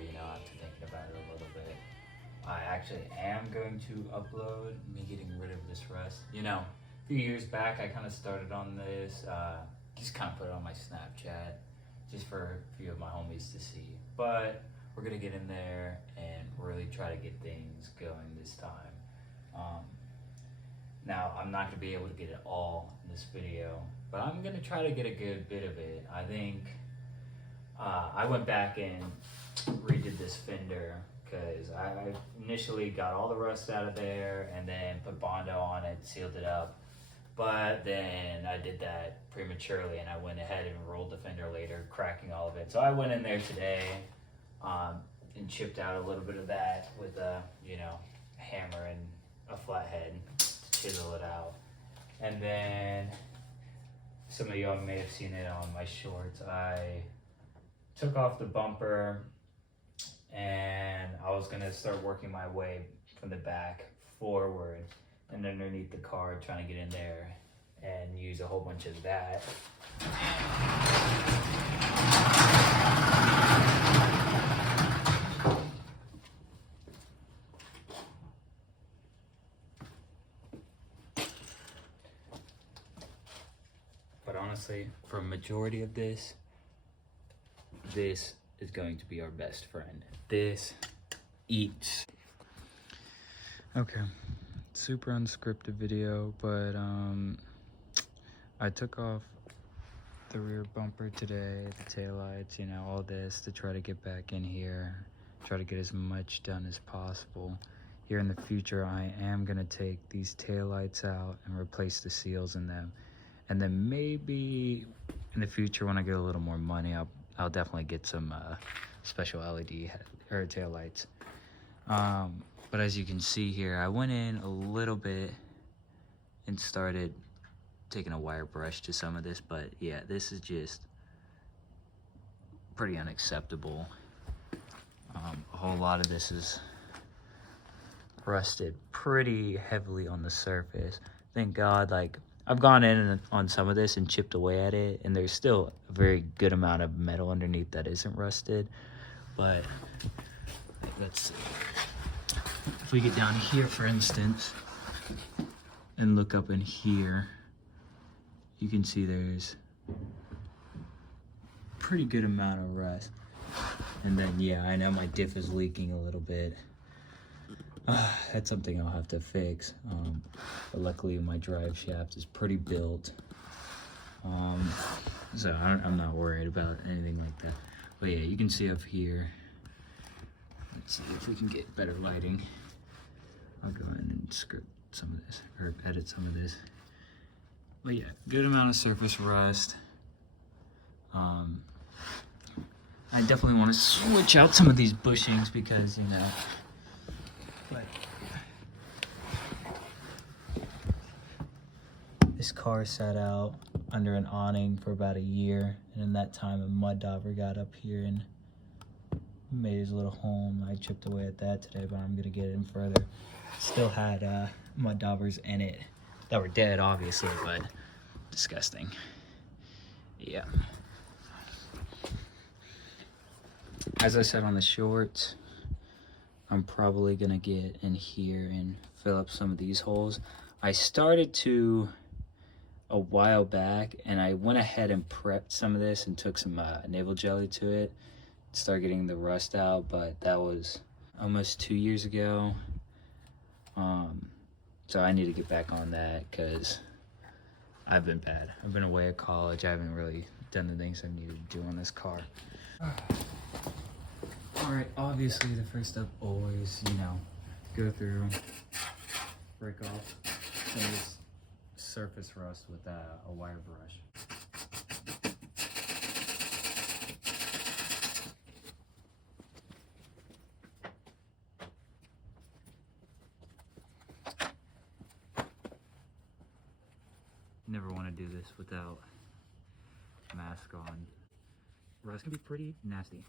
you know, after thinking about it a little bit. I actually am going to upload me getting rid of this rust. You know, a few years back I kind of started on this, just kind of put it on my Snapchat just for a few of my homies to see. But we're gonna get in there and really try to get things going this time. Now, I'm not gonna be able to get it all in this video, but I'm gonna try to get a good bit of it. I think I went back and redid this fender because I initially got all the rust out of there and then put Bondo on it, sealed it up. But then I did that prematurely and I went ahead and rolled the fender later, cracking all of it. So I went in there today and chipped out a little bit of that with a, you know, hammer and a flathead to chisel it out. And then some of y'all may have seen it on my shorts. I took off the bumper and I was gonna start working my way from the back forward and underneath the car, trying to get in there and use a whole bunch of that. But honestly, for a majority of this is going to be our best friend. This eats. Okay, super unscripted video, but I took off the rear bumper today, the taillights, you know, all this to try to get back in here, try to get as much done as possible. Here in the future, I am gonna take these taillights out and replace the seals in them. And then maybe in the future, when I get a little more money, I'll definitely get some special LED or taillights. But as you can see here, I went in a little bit and started taking a wire brush to some of this, but yeah, this is just pretty unacceptable. A whole lot of this is rusted pretty heavily on the surface. Thank God, like, I've gone in on some of this and chipped away at it, and there's still a very good amount of metal underneath that isn't rusted. But let's see. If we get down here, for instance, and look up in here, you can see there's a pretty good amount of rust. And then, yeah, I know my diff is leaking a little bit. That's something I'll have to fix. But luckily my drive shaft is pretty built. So I'm not worried about anything like that. But yeah, you can see up here. Let's see if we can get better lighting. I'll go in and script some of this, or edit some of this. But yeah, good amount of surface rust. I definitely want to switch out some of these bushings because, you know, but this car sat out under an awning for about a year, and in that time a mud dauber got up here and made his little home. I chipped away at that today, but I'm gonna get it in further. Still had mud daubers in it that were dead, obviously, but disgusting. Yeah. As I said on the shorts, I'm probably gonna get in here and fill up some of these holes. I started to a while back, and I went ahead and prepped some of this and took some navel jelly to it, start getting the rust out, but that was almost 2 years ago. So I need to get back on that because I've been bad. I've been away at college. I haven't really done the things I needed to do on this car. All right, obviously the first step always, you know, go through, break off some of this surface rust with a wire brush. Never want to do this without a mask on. Rust can be pretty nasty.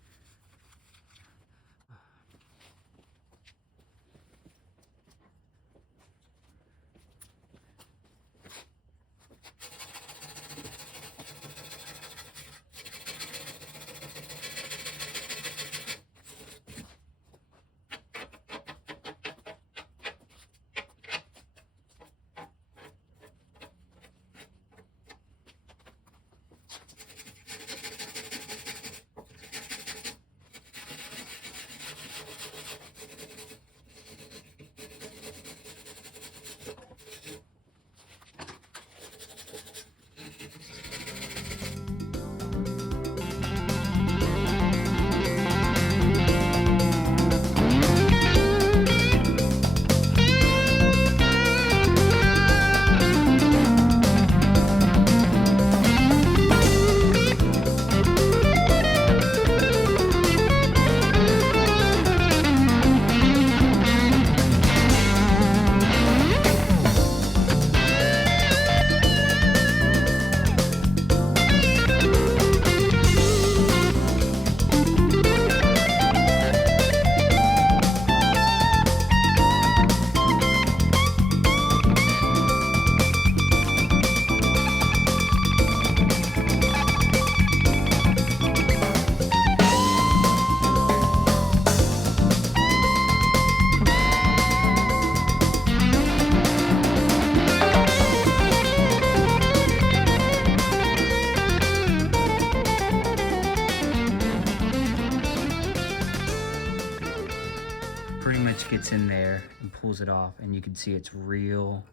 much gets in there and pulls it off, and you can see it's real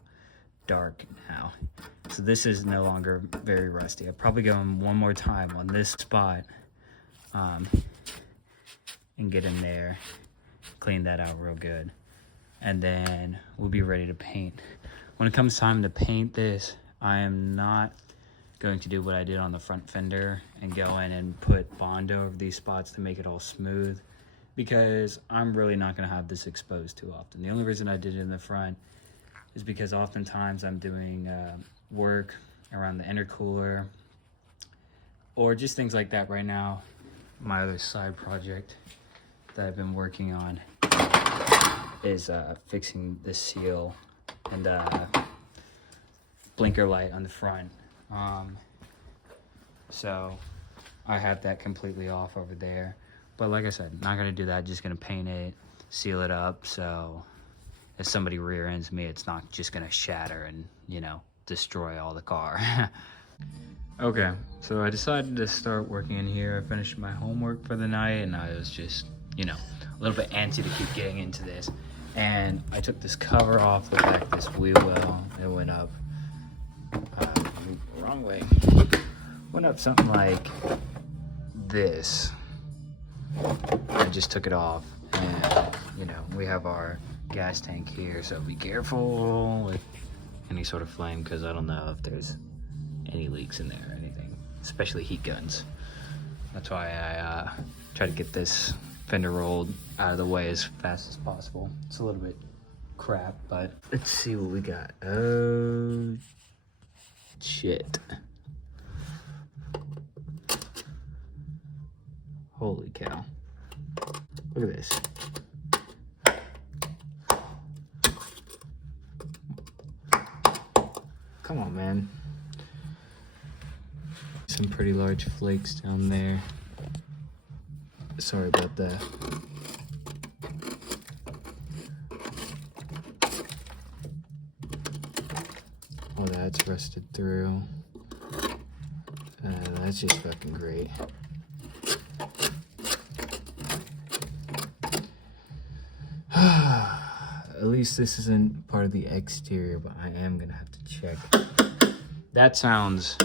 dark now. So this is no longer very rusty. I'll probably go in one more time on this spot and get in there, clean that out real good, and then we'll be ready to paint. When it comes time to paint this, I am not going to do what I did on the front fender and go in and put Bondo over these spots to make it all smooth, because I'm really not going to have this exposed too often. The only reason I did it in the front is because oftentimes I'm doing work around the intercooler or just things like that. Right now, my other side project that I've been working on is fixing the seal and blinker light on the front. So I have that completely off over there. But like I said, not gonna do that, just gonna paint it, seal it up, so if somebody rear ends me, it's not just gonna shatter and, you know, destroy all the car. Okay, so I decided to start working in here. I finished my homework for the night, and I was just, you know, a little bit antsy to keep getting into this. And I took this cover off the back of this wheel well. It went up, wrong way. Went up something like this. I just took it off, and you know, we have our gas tank here, so be careful with any sort of flame, because I don't know if there's any leaks in there or anything, especially heat guns. That's why I try to get this fender rolled out of the way as fast as possible. It's a little bit crap, but let's see what we got. Oh shit. Holy cow. Look at this. Come on, man. Some pretty large flakes down there. Sorry about that. Oh, that's rusted through. That's just fucking great. At least this isn't part of the exterior, but I am gonna have to check. That sounds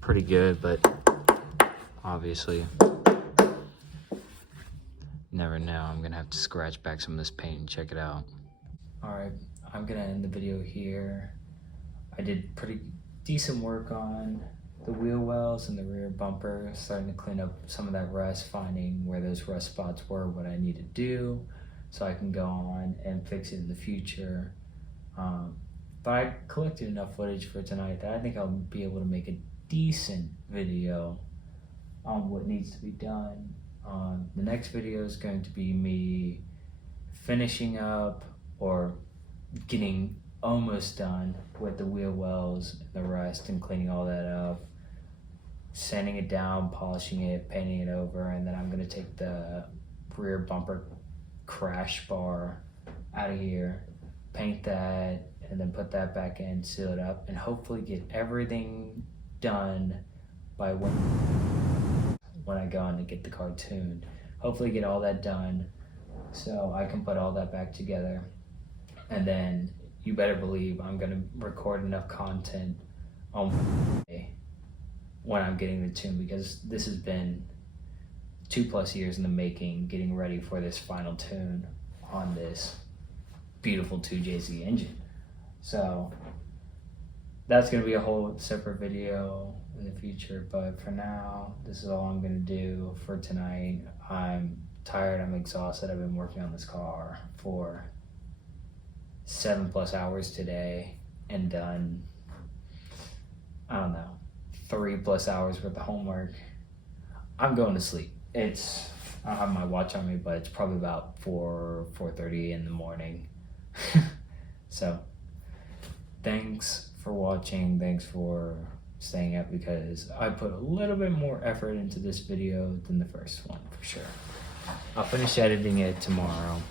pretty good, but obviously never know. I'm gonna have to scratch back some of this paint and check it out. All right, I'm gonna end the video here. I did pretty decent work on the wheel wells and the rear bumper, starting to clean up some of that rust, finding where those rust spots were, what I need to do, so I can go on and fix it in the future. But I collected enough footage for tonight that I think I'll be able to make a decent video on what needs to be done. The next video is going to be me finishing up or getting almost done with the wheel wells and the rust and cleaning all that up, sanding it down, polishing it, painting it over, and then I'm gonna take the rear bumper crash bar out of here, paint that, and then put that back in, seal it up, and hopefully get everything done by when I go on to get the car tuned. Hopefully get all that done so I can put all that back together, and then you better believe I'm gonna record enough content on when I'm getting the tune, because this has been 2+ years in the making, getting ready for this final tune on this beautiful 2JZ engine. So that's gonna be a whole separate video in the future, but for now, this is all I'm gonna do for tonight. I'm tired, I'm exhausted. I've been working on this car for 7+ hours today and done, I don't know, 3+ hours worth of homework. I'm going to sleep. I don't have my watch on me, but it's probably about 4:30 in the morning. So thanks for watching. Thanks for staying up, because I put a little bit more effort into this video than the first one, for sure. I'll finish editing it tomorrow.